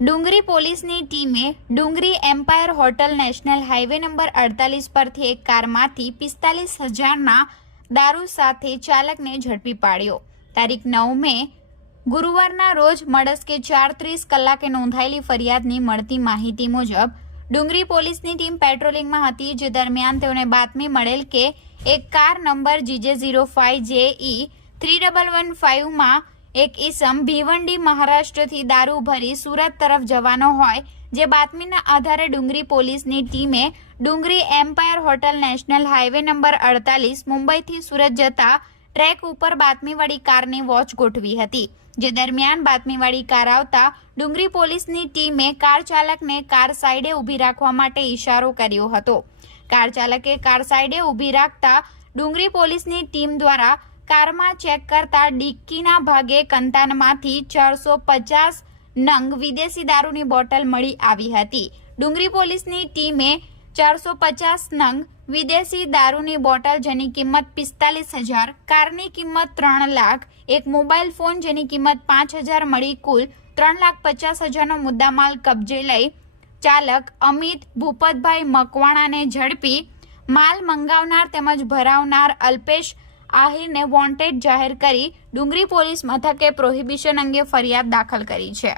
ડુંગરી પોલીસની ટીમે Dungri Empire hotel national highway number 48 પરથી એક કારમાંથી 45,000ના દારૂ સાથે ચાલકને ઝડપી પાડ્યો। તારીખ 9 મે ગુરુવારના રોજ મળસ્કે 4:30 કલાકે નોંધાયેલી ફરિયાદની મળતી માહિતી મુજબ ડુંગરી પોલીસની ટીમ પેટ્રોલિંગમાં હતી, જે દરમિયાન તેઓને બાતમી મળેલ કે એક કાર નંબર GJ05JE 3115માં એક ઈસમ ભીવંડી મહારાષ્ટ્રથી દારૂ ભરી સુરત તરફ જવાનો હોય, જે બાતમીના આધારે ડુંગરી પોલીસની ટીમે Dungri Empire hotel national highway number 48 મુંબઈથી સુરત જતા ટ્રેક ઉપર બાતમીવાળી કારની વોચ ગોઠવી હતી, જે દરમિયાન બાતમીવાળી કાર આવતા ડુંગરી પોલીસની ટીમે કાર ચાલકને કાર સાઈડે ઊભી રાખવા માટે ઈશારો કર્યો હતો। કાર ચાલકે કાર સાઈડે ઊભી રાખતા ડુંગરી પોલીસની ટીમ દ્વારા કારમાં ચેક કરતા ડિક્કીના ભાગે કંતાનમાંથી 450 નંગ વિદેશી દારૂની બોટલ મળી આવી હતી। ડુંગરી પોલીસની ટીમે 450 નંગ વિદેશી દારૂની બોટલ જેની કિંમત 45,000, કારની કિંમત 3 લાખ, એક મોબાઈલ ફોન જેની કિંમત 5,000 મળી કુલ 3,50,000નો મુદ્દામાલ કબજે લઈ ચાલક અમિત ભૂપતભાઈ મકવાણાને ઝડપી માલ મંગાવનાર તેમજ ભરાવનાર અલ્પેશ આહિરને વોન્ટેડ જાહેર કરી ડુંગરી પોલીસ મથકે પ્રોહિબિશન અંગે ફરિયાદ દાખલ કરી છે।